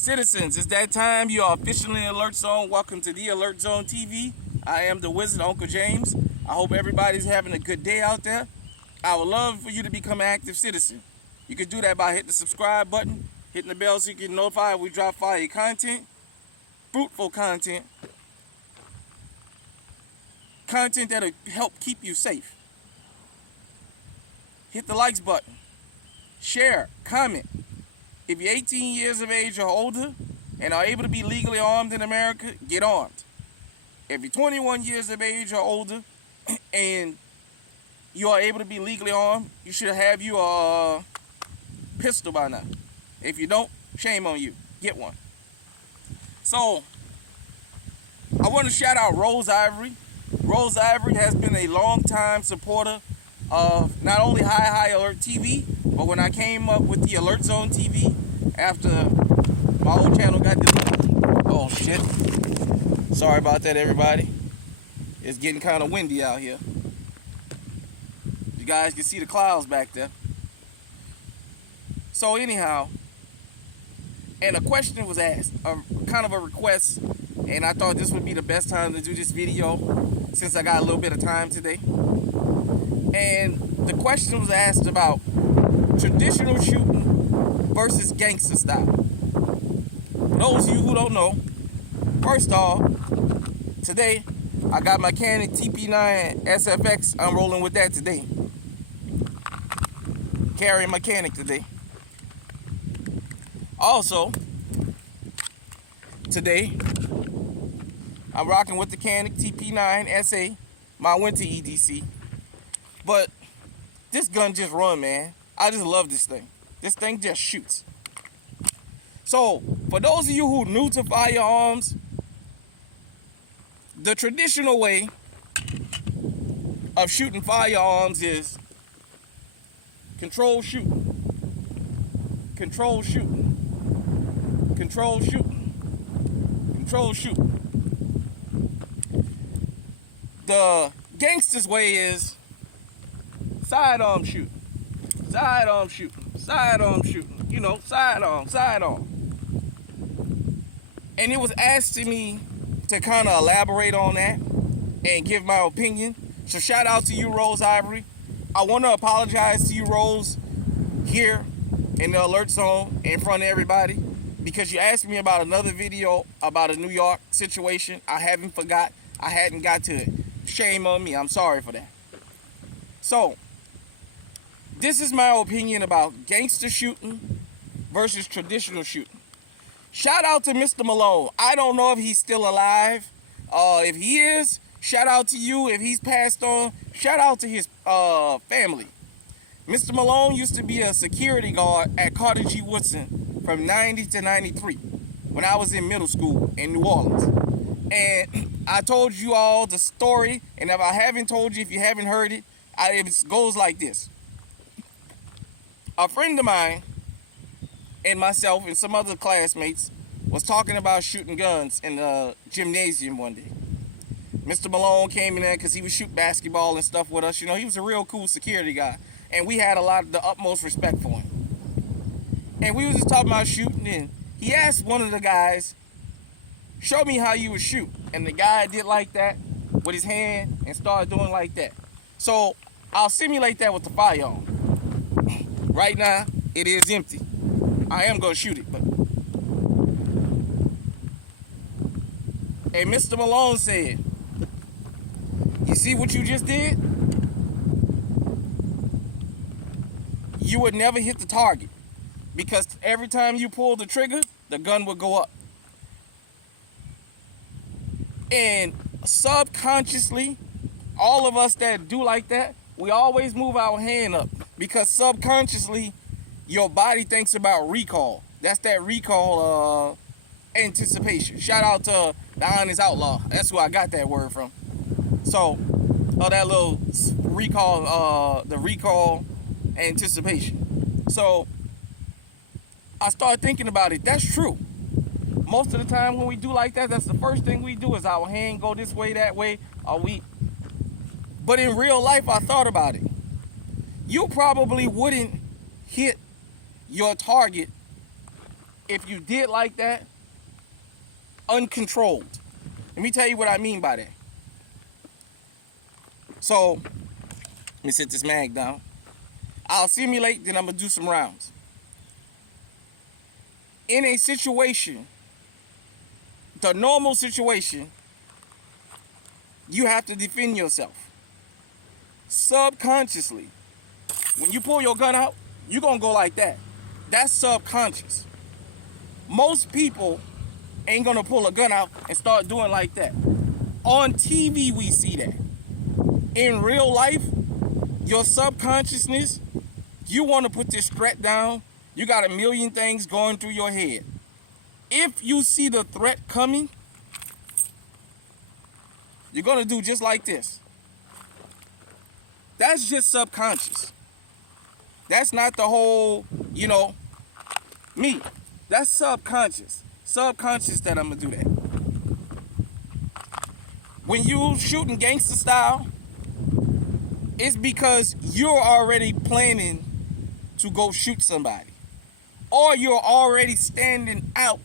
Citizens, it's that time. You are officially in Alert Zone. Welcome to the Alert Zone TV. I am the Wizard, Uncle James. I hope everybody's having a good day out there. I would love for you to become an active citizen. You can do that by hitting the subscribe button, hitting the bell so you get notified when we drop fire content, fruitful content that'll help keep you safe. Hit the likes button, share, comment. If you're 18 years of age or older and are able to be legally armed in America, get armed. If you're 21 years of age or older and you are able to be legally armed, you should have you a pistol by now. If you don't, shame on you. Get one. So, I want to shout out Rose Ivory. Rose Ivory has been a long-time supporter of not only High Alert TV, but when I came up with the Alert Zone TV after my old channel got deleted. Oh shit. Sorry about that, everybody. It's getting kind of windy out here. You guys can see the clouds back there. So anyhow, and a question was asked, kind of a request, and I thought this would be the best time to do this video since I got a little bit of time today. And the question was asked about traditional shooting versus gangster style. For those of you who don't know, first off, today I got my Canon TP9 SFX. I'm rolling with that today. Carrying my Canon today. Also, today I'm rocking with the Canon TP9 SA, my winter EDC. But this gun just run, man. I just love this thing. This thing just shoots. So, for those of you who are new to firearms, the traditional way of shooting firearms is control shooting, control shooting, control shooting, control shooting. The gangster's way is sidearm shooting, sidearm shooting, sidearm shooting, you know, sidearm. And it was asked to me to kind of elaborate on that and give my opinion. So shout out to you, Rose Ivory. I want to apologize to you, Rose, here in the Alert Zone in front of everybody, because you asked me about another video about a New York situation. I hadn't got to it. Shame on me. I'm sorry for that. So, this is my opinion about gangster shooting versus traditional shooting. Shout out to Mr. Malone. I don't know if he's still alive. If he is, shout out to you. If he's passed on, shout out to his family. Mr. Malone used to be a security guard at Carter G. Woodson from 90 to 93 when I was in middle school in New Orleans. And I told you all the story, and if I haven't told you, if you haven't heard it, it goes like this. A friend of mine and myself and some other classmates was talking about shooting guns in the gymnasium one day. Mr. Malone came in there because he would shoot basketball and stuff with us. You know, he was a real cool security guy, and we had the utmost respect for him. And we was just talking about shooting, and he asked one of the guys, show me how you would shoot. And the guy did like that with his hand and started doing like that. So I'll simulate that with the firearm. Right now, it is empty. I am going to shoot it, but... And Mr. Malone said, you see what you just did? You would never hit the target, because every time you pull the trigger, the gun would go up. And subconsciously, all of us that do like that, we always move our hand up, because subconsciously your body thinks about recoil. That's that recoil anticipation. Shout out to the Honest Outlaw. That's who I got that word from. So, that little recall, the recoil anticipation. So I started thinking about it. That's true. Most of the time when we do like that, that's the first thing we do is our hand go this way, that way, but in real life, I thought about it. You probably wouldn't hit your target if you did like that, uncontrolled. Let me tell you what I mean by that. So, let me sit this mag down. I'll simulate, then I'm going to do some rounds. In a situation, the normal situation, you have to defend yourself. Subconsciously, when you pull your gun out, you're going to go like that. That's subconscious. Most people ain't going to pull a gun out and start doing like that. On TV, we see that. In real life, your subconsciousness, you want to put this threat down. You got a million things going through your head. If you see the threat coming, you're going to do just like this. That's just subconscious. That's not the whole, me. That's subconscious. Subconscious that I'm going to do that. When you shooting gangster style, it's because you're already planning to go shoot somebody. Or you're already standing out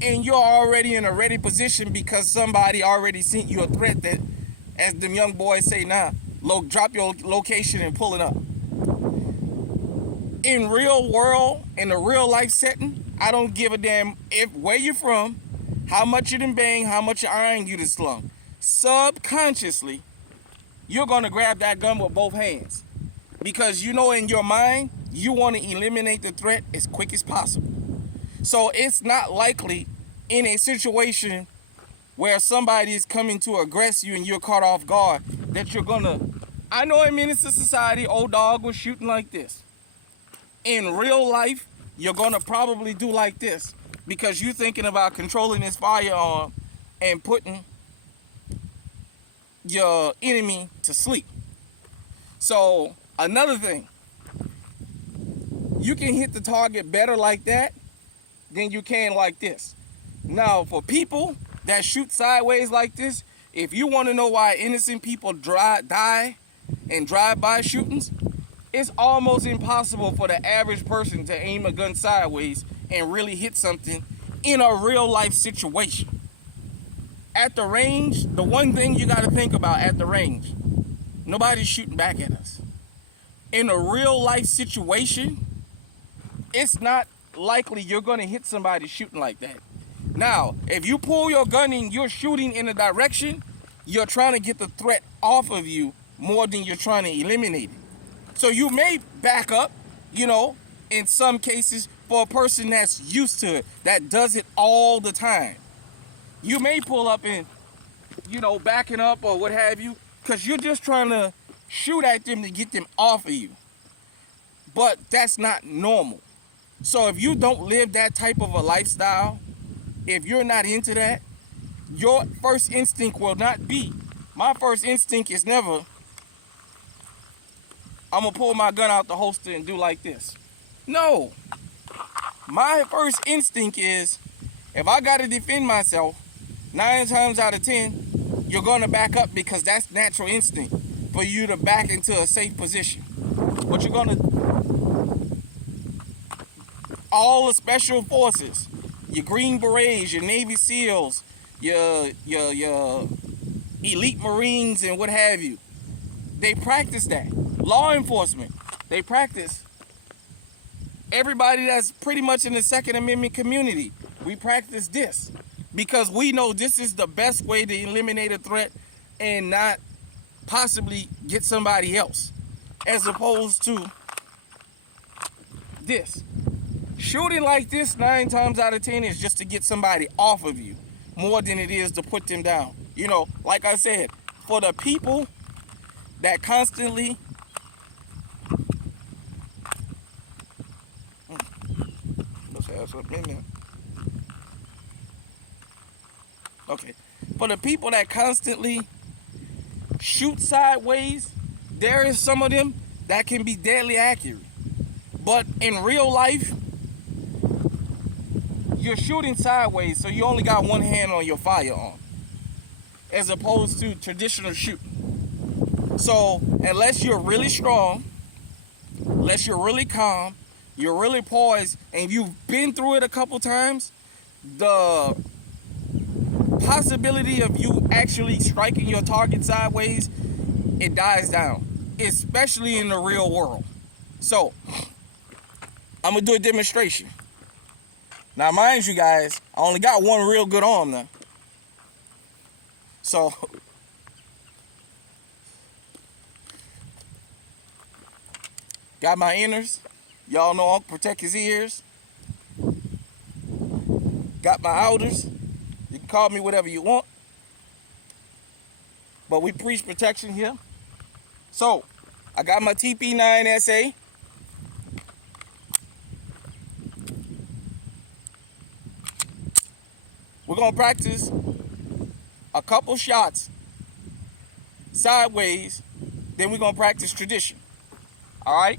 and you're already in a ready position because somebody already sent you a threat that, as them young boys say now, drop your location and pull it up. In real world, in a real life setting, I don't give a damn where you're from, how much you done bang, how much iron you done slung. Subconsciously, you're going to grab that gun with both hands. Because you know in your mind, you want to eliminate the threat as quick as possible. So it's not likely in a situation where somebody is coming to aggress you and you're caught off guard that you're going to... I know in Menace to Society, old dog was shooting like this. In real life, you're going to probably do like this because you're thinking about controlling this firearm and putting your enemy to sleep. So, another thing, you can hit the target better like that than you can like this. Now, for people that shoot sideways like this, if you want to know why innocent people die in drive-by shootings, it's almost impossible for the average person to aim a gun sideways and really hit something in a real-life situation. At the range, the one thing you got to think about at the range, nobody's shooting back at us. In a real-life situation, it's not likely you're going to hit somebody shooting like that. Now, if you pull your gun and you're shooting in a direction, you're trying to get the threat off of you more than you're trying to eliminate it. So you may back up, in some cases for a person that's used to it, that does it all the time. You may pull up and, backing up or what have you, because you're just trying to shoot at them to get them off of you. But that's not normal. So if you don't live that type of a lifestyle, if you're not into that, your first instinct will not be, my first instinct is never, I'm going to pull my gun out the holster and do like this. No. My first instinct is, if I got to defend myself, 9 times out of 10, you're going to back up because that's natural instinct for you to back into a safe position. But you're going to, all the special forces, your Green Berets, your Navy SEALs, your elite Marines and what have you, they practice that. Law enforcement, they practice. Everybody that's pretty much in the Second Amendment community, we practice this because we know this is the best way to eliminate a threat and not possibly get somebody else, as opposed to this. Shooting like this 9 times out of 10 is just to get somebody off of you more than it is to put them down. Like I said, for the people that constantly for the people that constantly shoot sideways, there is some of them that can be deadly accurate. But in real life, you're shooting sideways, so you only got one hand on your firearm, as opposed to traditional shooting. So unless you're really strong, unless you're really calm, you're really poised, and you've been through it a couple times, the possibility of you actually striking your target sideways, it dies down, especially in the real world. So, I'm gonna do a demonstration. Now, mind you guys, I only got one real good arm now. So, got my inners. Y'all know I'll protect his ears. Got my outers. You can call me whatever you want. But we preach protection here. So, I got my TP9SA. We're going to practice a couple shots sideways. Then we're going to practice tradition. All right?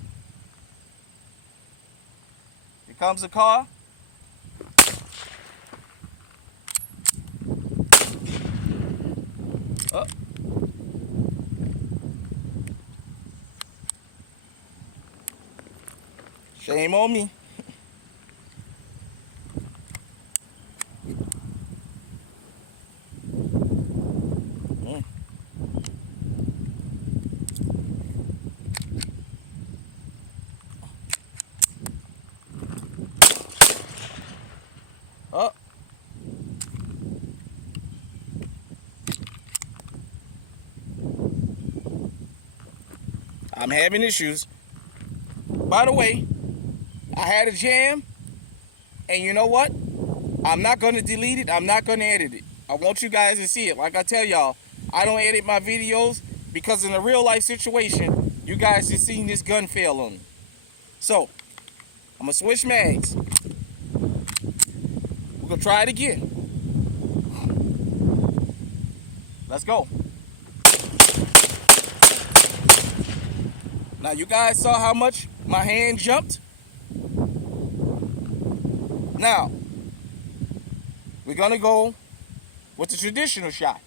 Here comes the car. Up. Shame on me. Up. I'm having issues. By the way, I had a jam, and you know what? I'm not going to delete it. I'm not going to edit it. I want you guys to see it. Like I tell y'all, I don't edit my videos because in a real life situation, you guys just seen this gun fail on me. So, I'm going to switch mags. We're going to try it again. Let's go. Now, you guys saw how much my hand jumped? Now, we're going to go with the traditional shot.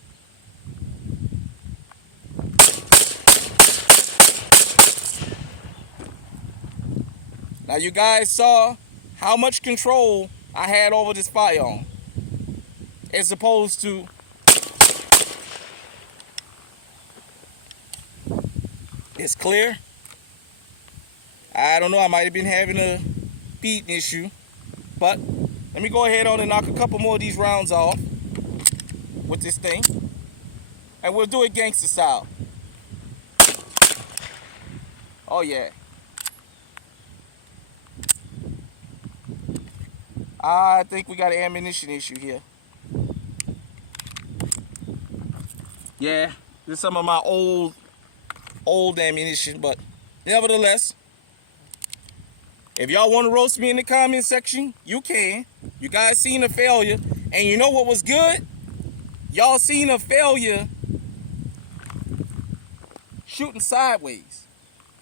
Now, you guys saw how much control I had over this firearm, as opposed to it's clear. I don't know, I might have been having a beating issue, but let me go ahead on and knock a couple more of these rounds off with this thing, and we'll do it gangster style. Oh yeah. I think we got an ammunition issue here. Yeah, this is some of my old ammunition, but nevertheless, if y'all want to roast me in the comment section, you can. You guys seen a failure, and you know what was good? Y'all seen a failure shooting sideways.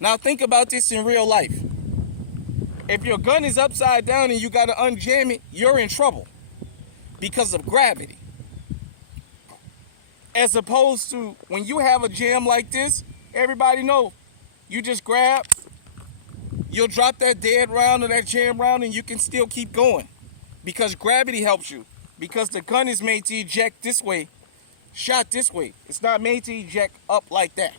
Now think about this in real life. If your gun is upside down and you got to unjam it, you're in trouble because of gravity. As opposed to when you have a jam like this, everybody know you just grab, you'll drop that dead round or that jam round, and you can still keep going because gravity helps you. Because the gun is made to eject this way, shot this way. It's not made to eject up like that.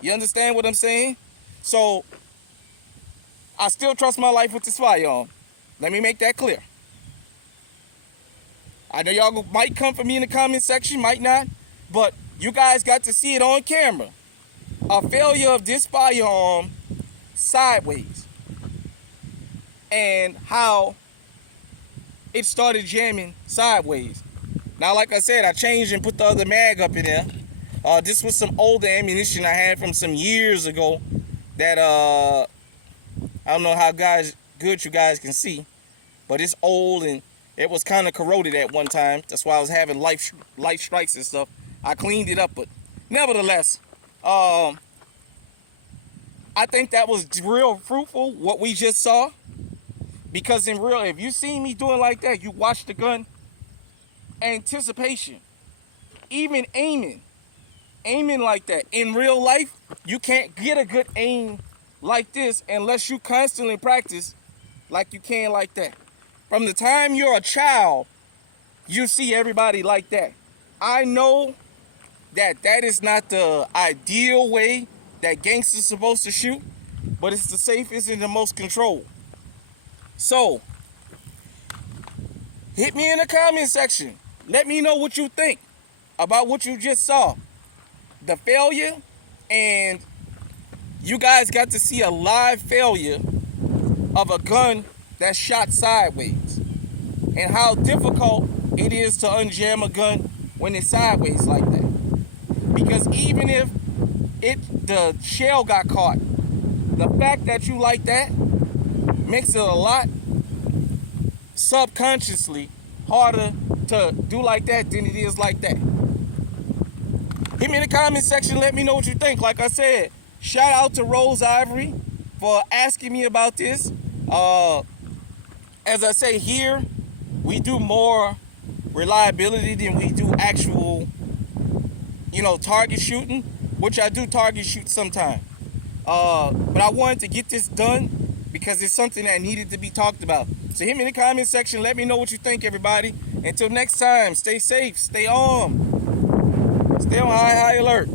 You understand what I'm saying? So, I still trust my life with this firearm. Let me make that clear. I know y'all might come for me in the comment section, might not, but you guys got to see it on camera. A failure of this firearm sideways, and how it started jamming sideways. Now, like I said, I changed and put the other mag up in there. This was some older ammunition I had from some years ago that I don't know how good you guys can see, but it's old and it was kind of corroded at one time. That's why I was having light strikes and stuff. I cleaned it up, but nevertheless, I think that was real fruitful, what we just saw. Because in real, if you see me doing like that, you watch the gun, anticipation, even aiming like that. In real life, you can't get a good aim like this unless you constantly practice like you can like that. From the time you're a child, you see everybody like that. I know that that is not the ideal way that gangsters supposed to shoot, but it's the safest and the most controlled. So, hit me in the comment section. Let me know what you think about what you just saw. The failure, and you guys got to see a live failure of a gun that's shot sideways, and how difficult it is to unjam a gun when it's sideways like that. Because even if the shell got caught, the fact that you like that makes it a lot subconsciously harder to do like that than it is like that. Hit me in the comment section, let me know what you think. Like I said, shout out to Rose Ivory for asking me about this. As I say here, we do more reliability than we do actual, target shooting, which I do target shoot sometimes. But I wanted to get this done because it's something that needed to be talked about. So hit me in the comment section, let me know what you think, everybody. Until next time, stay safe, stay on high alert.